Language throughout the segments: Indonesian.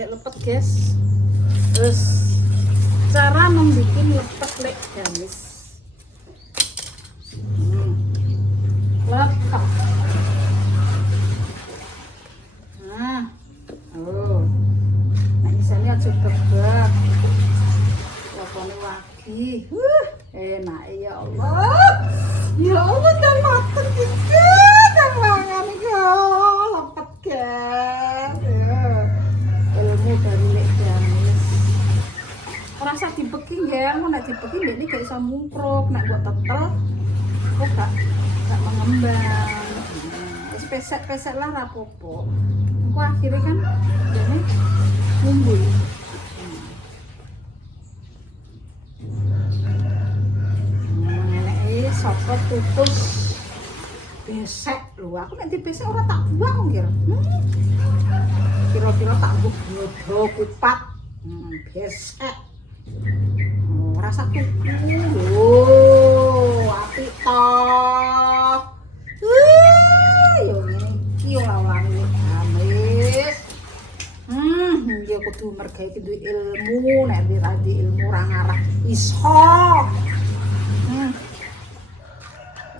Ya lepet guys. Terus cara membuat lepet lek gamis. Lepet. Nah, nah misalnya aja bebek. Lokone wagi. Enak ya Allah. Ya Allah dan mateng juga. Dan mangan ya lepet guys. Ilmu dari lek gamis. Ora usah dibeki ya, mau nek dibeki ini gak iso mungkruk, nek buat tetel kok gak mengembang. Wis pesek-pesek lah rapopo. Engko akhirnya kan jane ngumbul. Sapa tutus besek lho, aku nek dibesek ora tak buang kira. Kira-kira tak bodo kupat. Besek. Rasa tuku lho, apik to. Yo ngene iki yo lawane gamis. Ya kudu mergawe kudu ilmu, nek ora di ilmu ora ngarah iso.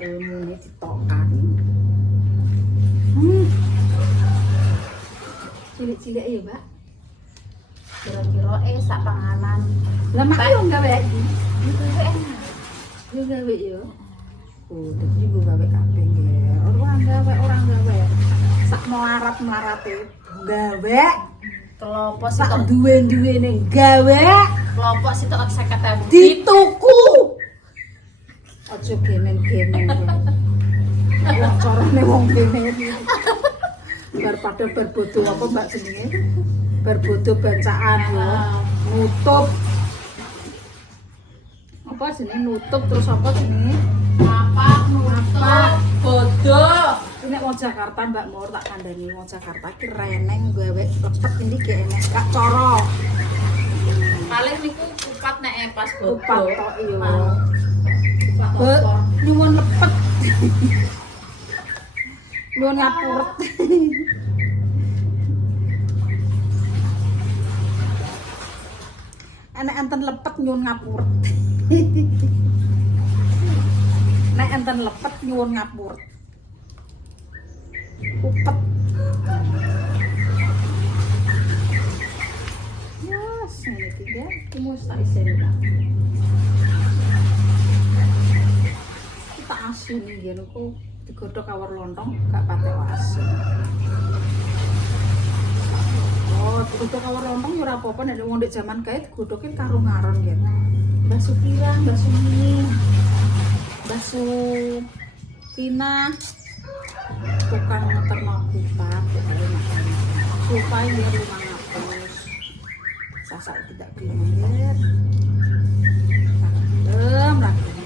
Ilmu ini ditokan. Cilik-cilik ya, Mbak. Kira-kira sak panganan. Lah mak yo gawe iki. Itu enak. Yo gawe yo. Oh, dadi gue gawe kabeh nggih. Orang gawe. Sak melarat-melarate gawe. Kelompok Sak duwe-duwene gawe. kelompok situ 50.000 Dituku. Aja genen-genen ya. Wong carane wong kene iki. Daripada berbodo apa Mbak jenenge? Berbodo bancaan ya. Nutup. Apa jenenge nutup terus apa jenenge? apa nutup bodoh. Ini wong Jakarta Mbak Mur tak kandhani wong Jakarta ki reneng gawe lepet ini ge enek gak cara. Paling niku kupat nek pas Kupat bodoh. tok iya. Kupat apa? Nyuwun lepet. Nyuwun ngapurut. Nek enten lepet nyuwun ngapurut. Nek enten lepet nyuwun ngapurut. Kupet. Yes, ini tiga. Kamu tak isi lah. Kita asin nih, aku digodok kawar lontong, gak pakai asin. Oh, digodok kawar lontong ya ora apa-apa nek wong ndek jaman kae digodokin karo ngaron ya. Bakso pirang, bakso mie, bakso Tina, tukang ngeterno kupat, supaya dia rumah ngapus. Sasak tidak bilir. Lagi.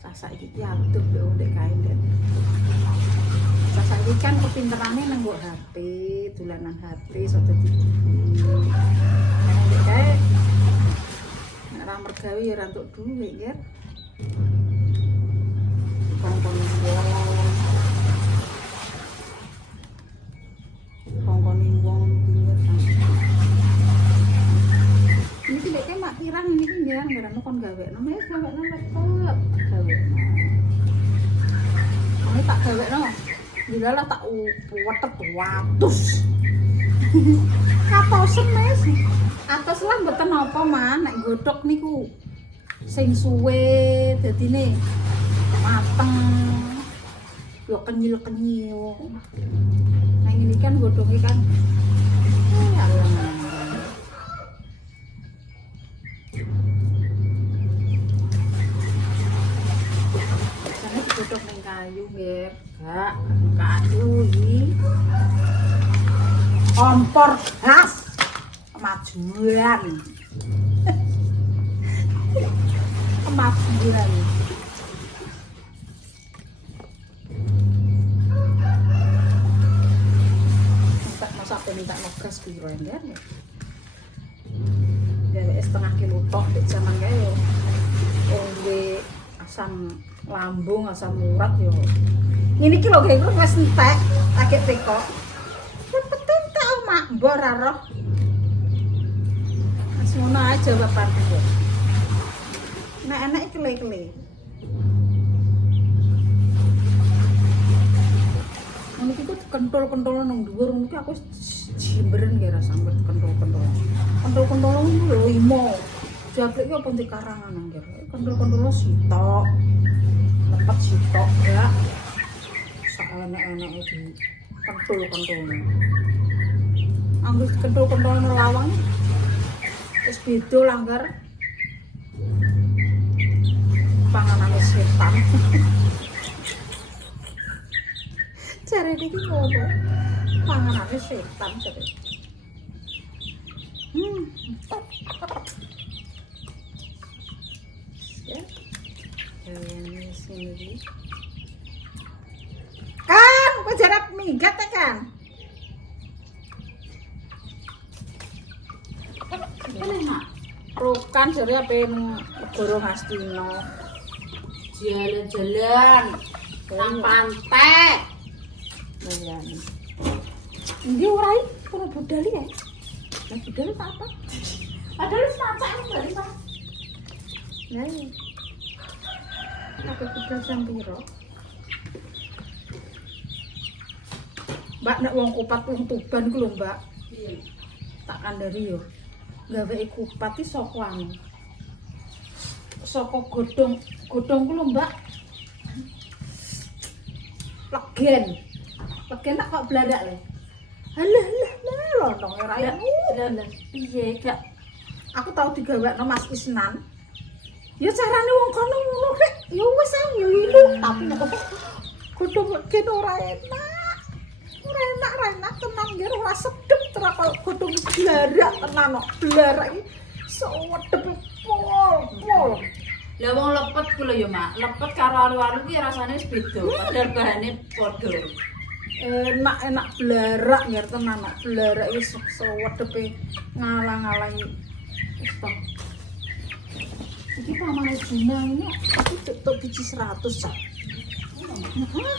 Sasak iki diatur yo ndek kae ndek. Sasak iki kan kepinterane nang nggo HP, dolanan HP soto TV. Ndek kae nek ra mergawe ya ra entuk dhuwit ya. Kongkoni wong pinggir ini tidak kayak mak kirang ini kan jarang jarang kon gawe namanya gawe lepet gawe ini tak gawe no dilalah tak wetet watus katosen mes atas lah mboten apa man nek godhog niku sing suwe dadine mateng yo kenyil-kenyil. Nah ini kan godhongnya kan karena digodhog ning kayu nggih. Gak kayu iki. Kompor gas kemajuan. Kemajuan. Minta nogas piro ya. Dari setengah kilo tok di zaman kae yo. Duwe asam lambung, asam urat yo. Ini kilo kayak wis entek, agek teko. Cepet mak mbok ora roh. Wis ngono ae jawabanku. Nek enek kele-kele. Ngono iki kok kentol-kentol nang dhuwur ngono iki aku jimberen kira sampe kentol-kentol. Kentol-kentol lho limo. Jabrik iki apa di karangan nang kira. Kentol-kentol sitok. Lepet sitok ya. Sak enek-eneke di kentol-kentol. Anggur kentol-kentol nelawang. Wis beda langgar. Panganane setan. Jare iki ngono. Panganane setan jare. Ya. Ini sini. Kan, kok jarak minggat ya kan? Ini nak Rokan jare pengen negara Ngastina. jalan-jalan nang pantai. Bayani. Ndi ora iki kono budal ya? Lah budal apa? Padahal wis masak ini bali, Pak. Lah iya. Aku budal jam piro? Mbak nek wong kupat wong Tuban ku lho, Mbak. Iya. Tak kandhani yo. Gaweke kupat iki saka anu. Saka godhong ku lho, Mbak. Legen. Legen tak kok bladak le. Halah lontong ora ya. Lah piye gak Aku tau digawekno Mas Isnan. Ya carane wong kono ngono rek. Ya wis ae yo ilu, tapi nek godhong legen ora enak. Ora enak tenan nggih ora sedep terus kok godhong blarak tenan kok. Blarak iki sewedep pol. Lah wong lepet ku lho ya, Mak. Lepet karo alu-alu ki rasane wis beda. Padahal bahane padha. Enak blarak nggih tenan kok. Blarak iki sewedepe ngalang-alangi. Wis to. Iki pamane jenenge aku tutuk biji 100 sak. Heeh.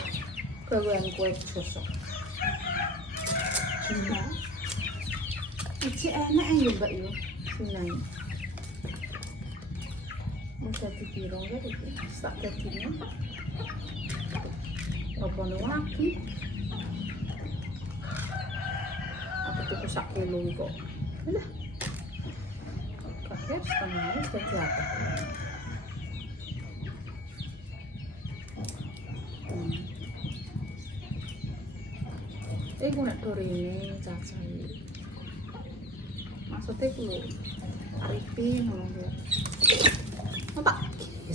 Gawean kowe sosok. Iya. Iki enak ya, Mbak yo. Seneng. Wis dadi piro ya iki? Sak dadine. Apa lagi? Aku tuku sak kilo kok. Lah. Kakek setengah wis dadi apa? Iku nek dorene cacai. Maksudnya ku lho arifin ngono ya. Tak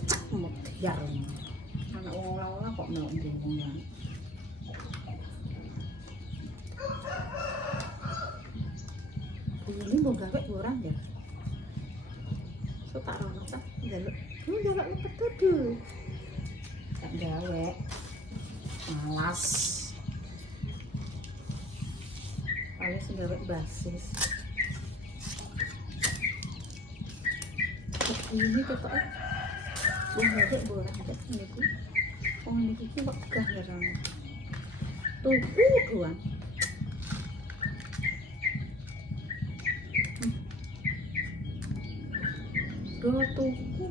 cek mau diar. Anak wong olah kok melok ndongan. Ini mau gawe orang ya. So tak rono ta njaluk. Njaluk lepet tuh. Tak gawe. Malas. Paling sing gawe basis. Ini ketok wong gawe borak nek niku. Wong niki ki kok gah ngerane. Tuku doan. Do tuku.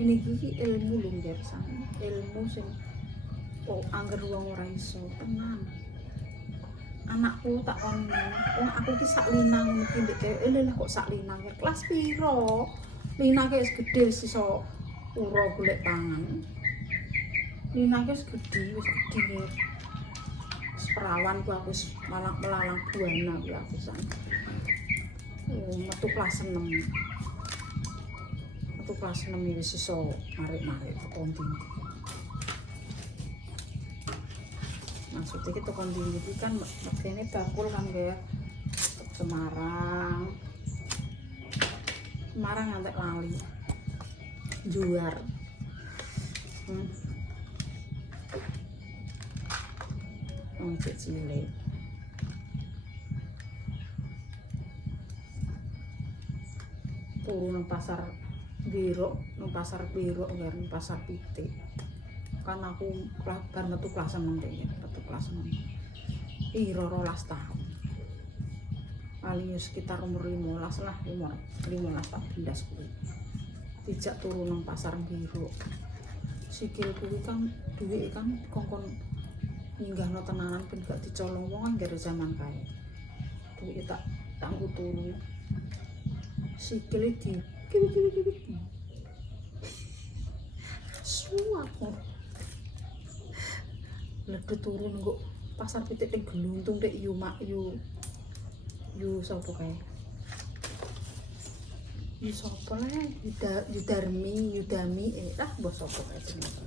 Ini iki ilmu lho njar sana. Ilmu sing kok angger wong ora iso tenan. Anakku tak ono. Wong aku ki sak linang iki ndek lha kok sak linang ya kelas piro? Linake wis gedhe wis iso ura golek pangan. Linake wis gedhe ya. Perawan ku aku malah melalang buana ku aku san. Metu kelas 6. Metu kelas 6 wis iso marik-marik konti. Maksudnya kita konti iki kan makene bakul kan kaya Semarang. Semarang ngantek lali. Juar. Wong cilik. Turu nang pasar Biro, nang pasar Biro nang pasar Pitik. Kan aku bar metu kelas 6 ya, metu kelas 6. Piro 12 tahun. Paling sekitar umur 15 lah, 15-14 kuwi. Dijak turu nang pasar biru. Sikil kuwi kan duwe kan kongkon minggahno tenanan ben gak dicolong wong kan gara zaman kae. Duwe tak nggo turu. Sikile di kiwi. Suwaku. Ledhe turun kok pasar pitik ning Geluntung dek yu sapa kae. Yu sapa le? Yudami mbah sapa kae jenenge.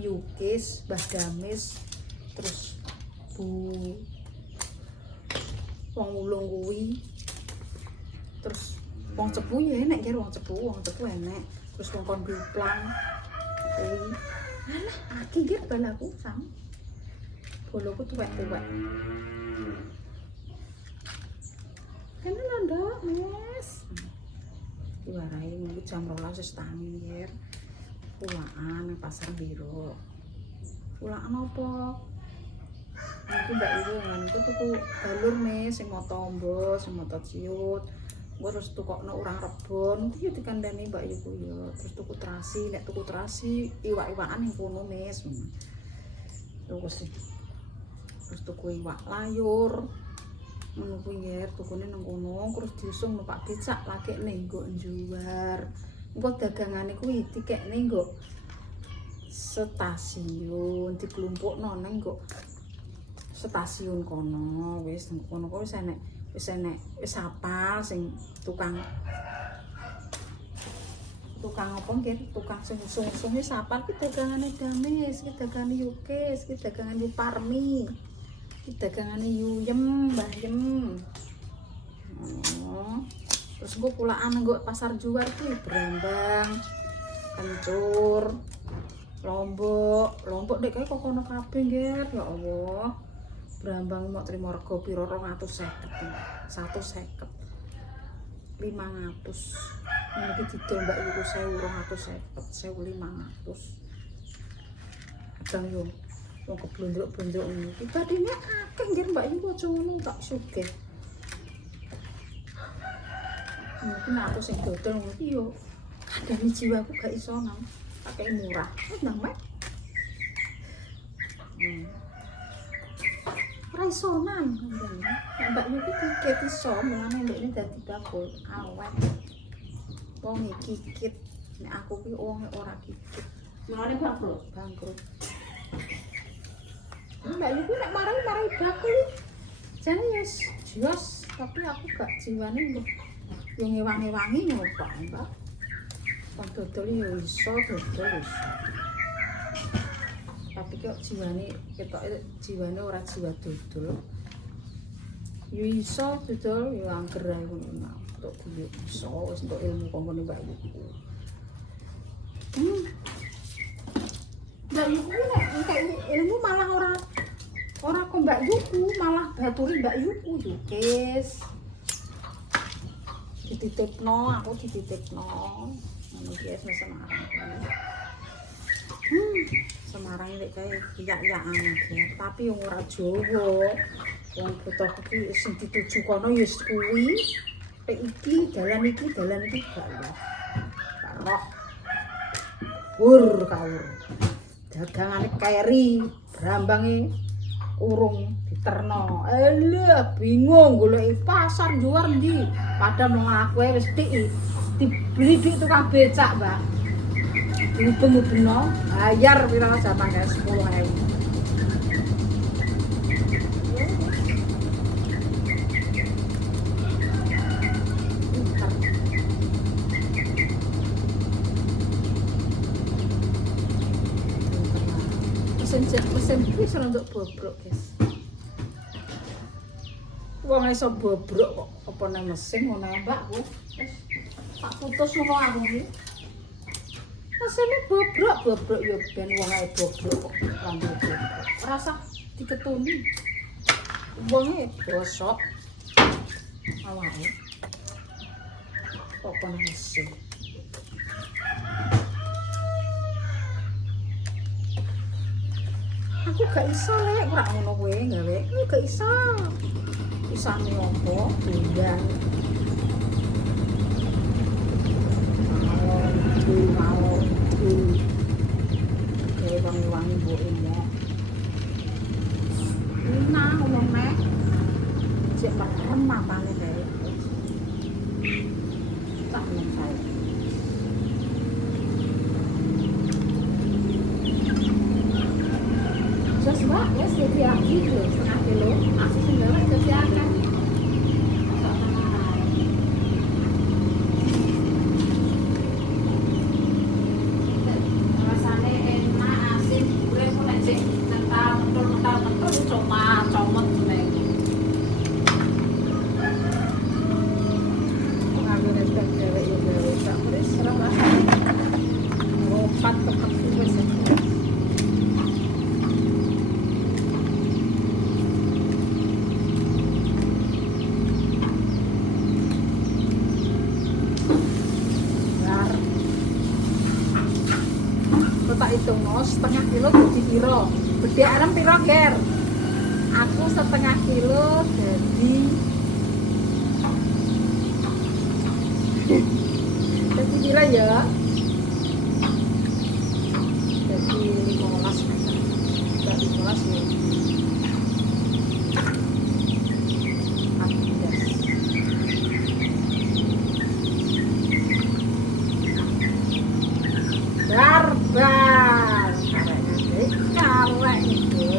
Yukis, Mbah Damis, terus wong ulung kuwi. Terus wong cepu ya enek kira wong cepu enek. Terus wong kon duplang kuwi. Alah, aki nggih balaku sam. Boloku tuwek-tuwek. Kene lho, Ndok, Mas. Diwarai minggu jam 12 wis tangi nggih. Pulaan nang pasar biru. Pulaan apa? Aku Mbak Ibu nganku tuku balur nih sing moto ombo, sing moto ciut. Gua terus tukokno urang rebon, kuwi dikandani Mbak Ibu ya. Terus tuku terasi, nek tuku terasi iwak-iwakan ning kono, Mis. Terus tuku iwak layur. Ngono kuwi nggih, tukune nang kono, terus diusung numpak becak lakekne nggo njuar. Engko dagangane kuwi dikekne nggo stasiun, diklumpukno nang nggo stasiun kono. Wis kono kuwi wis apal sing tukang apa nggih, tukang sing usung-usung wis apal ki dagangane Damis, ki dagangane Yukis, ki dagangane Parmi. Ki dagangane Yuyem, Mbah Yem. Terus gue pulaan nggo pasar juar kuwi Brambang, Kencur, Lombok dek kae kok kono kabeh nggih. Ya Allah. Brambang mau trimo rego piro 250. 150. 500. Niki didol Mbak Iku 1250, 1500. Abang yo wong keblondrok-blondrok niki badine akeh nggih Mbak Iku aja ngono tak sugih. Mungkin aku sing dodol iki yo kadane jiwaku gak iso nang pakai murah. Nang Mek. Ora iso nang Mbak Iku dikit iso mulane ndekne dadi bakul awet. Wong iki kikit nek aku ki wong ora kikit. Mulane bangkrut. Mbak Iku nek marai bakul jane wis jiwas, tapi aku gak jiwane kok yo ngewangi-wangi nyoba, Mbak. Wong dodol yo iso dodol iso. Tapi kok jiwane ketoke jiwane ora jiwa dodol. Yo iso dodol yo angger ae ngono. Tok kuwi iso wis entuk ilmu kongkone Mbak Iku. Mbak Iku nek ilmu malah ora kok Mbak Yuku, malah baturi Mbak Yuku Yukis. Dititipno, aku dititipno. Ngono ki wis Semarang. Semarang iki kae iyak-iyakan iki, tapi wong ora Jawa. Wong butuh iki sing dituju kono ya wis kuwi. Iki dalan iki gak lho. Gak roh. Kaur. Dagangane keri, brambange urung diterno. Elah bingung goleki pasar juar ndi. Padahal wong aku wis dibeli dik tukang becak, Mbak. Diubeng-ubengno, bayar pira jaman kae 10.000. Mesin iki untuk bobrok, guys. Wong iso bobrok kok apa nang mesin ngono Mbak ku. Tak putus ngono aku iki. Mesine bobrok yo ben wong ae bobrok kok rambut bobrok. Rasa diketuni. Wonge bosok. Awake. Kok nang mesin. Aku gak iso lek ora ngono kowe gawe. Aku gak iso. Pisane opo? Bundang. Mau kayak wangi-wangi mbok ini. Ini ngomong nek. Cek merem mapane kae. Tak saya. Mbak, ya setiap kilo, setengah kilo, aku sendiri kesiakan. Rasanya enak, asin, gurih, mulai sih kental, cuma comot nih. Pengambil resep cewek yang gawe tak beres, serang rasanya. Lompat tepat juga sih. Tak hitung setengah kilo jadi piro gede arem piro ger aku setengah kilo jadi piro ya jadi 15 meter jadi 15 ya barbar karek itu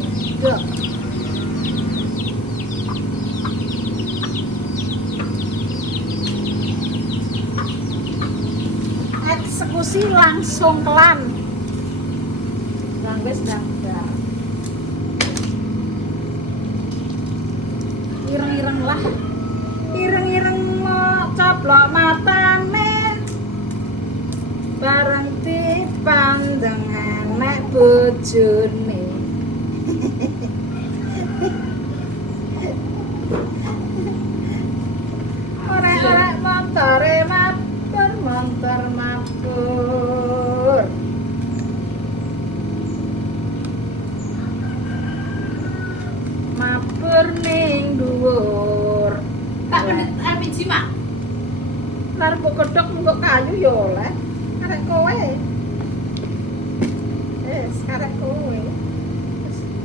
eksekusi langsung kelan wis ndang ireng-ireng lah ireng-ireng coplok matane bareng dipandang anak bojone ora-ora montore motor mabur mabur ning dhuwur Tak pendet LPG mak. lar kok kedhok kok kayu ya oleh karek kowe karek kowe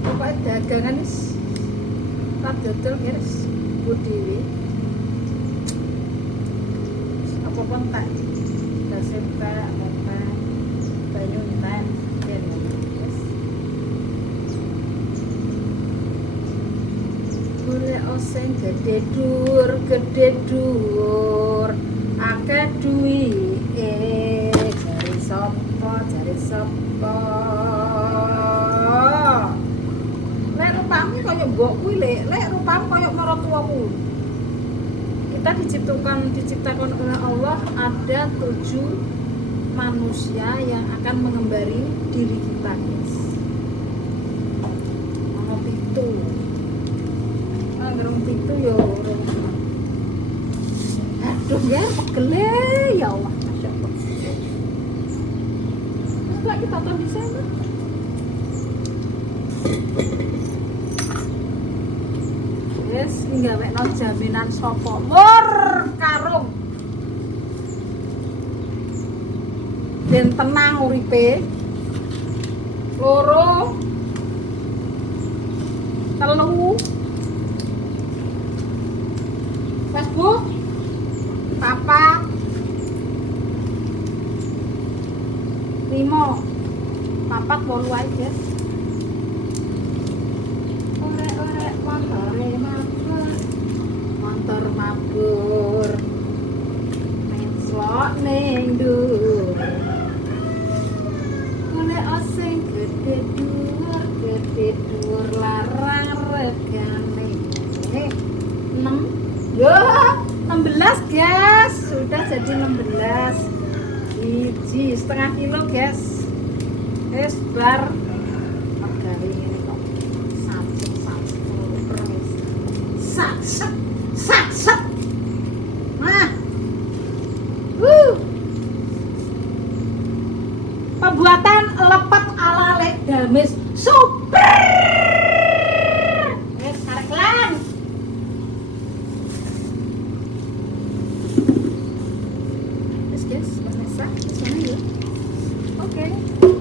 pokoke dagangan wis tak dodol guys budhewe apa pun tak dasar tak apa banyu entan ben wis golek oseng gede dur akeh duwike cari sapa lek rupamu kaya mbok kuwi lek rupamu kaya maratuwamu kita diciptakan oleh Allah ada 7 manusia yang akan mengembari diri kita guys ono pitu ngerung pitu yo aduh ya pegele ya Allah Masya Allah lagi tonton di sana yes nggawekno jaminan sapa mur karung ben tenang uripe loro telu Facebook papat 5 papat 8 wae guys ore motor mabur menslok ning dhuwur golek oseng gede dhuwur larang regane 6 yo 16 guys sudah jadi 16 biji setengah kilo guys es bar gawe ini kok sak nah pembuatan lepet ala Lek Damis super masak di sana ya. Oke.